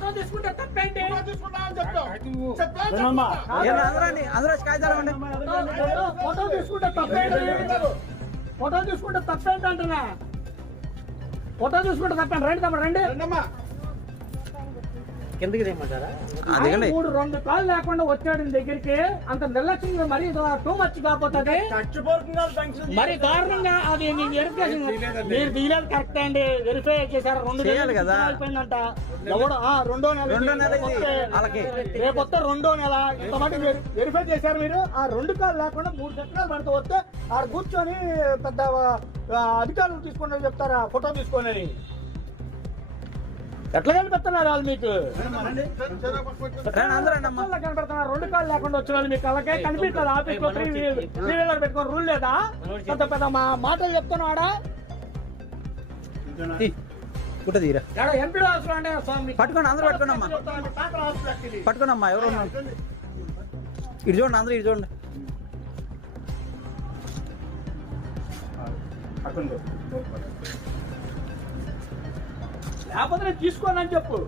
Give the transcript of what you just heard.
Photo తీసుకుంటే తప్పేంటి? Photo తీసుకుంటే తప్పేంటి? ఫోటో తీసుకుంటే తప్పేంటి అంటున్నా? ఫోటో తీసుకుంటే తప్పేంటి? రండి తమ్ముడు రండి. కిందకి తెమ్మంటారా? రెండు కాళ్ళు లేకుండా వచ్చాడు దగ్గరికి. అంత నిర్లక్ష్యంగా మరి టూ మచ్ కాకపోతుంది. మరి దారుణంగా అది వెరిఫికేషన్ మీరు తీయలేదు కరెక్ట్ అండి. వెరిఫై చేశారు 2 నెలలు అయిపోయిందంట. ఎవడు రెండో నెల రేపు వస్తే 2వ నెల ఇంతమంది వెరిఫై చేశారు. మీరు ఆ 2 కాళ్ళు లేకుండా 3 చక్రాలు పడితే వస్తే ఆడ కూర్చొని పెద్ద అధికారులు తీసుకుని చెప్తారా ఫోటో తీసుకొని? ఎట్లా కనిపెడుతున్నారు వాళ్ళు మీకు? కనిపెడుతున్నారు 2 కాళ్ళు లేకుండా వచ్చిన వాళ్ళు మీకు అలాగే కనిపించారు. ఆఫీస్ లో 3 వీలర్ పెట్టుకుని రూల్ లేదా? పెద్ద పెద్ద మాటలు చెప్తున్నాడా? ఎంపీ అవసరం అంటే పట్టుకోండి, అందరూ పట్టుకోండి అమ్మా. ఎవరు ఇటు చూడండి, అందరూ ఇటు చూడండి. లేకపోతే నేను తీసుకోనని చెప్పు.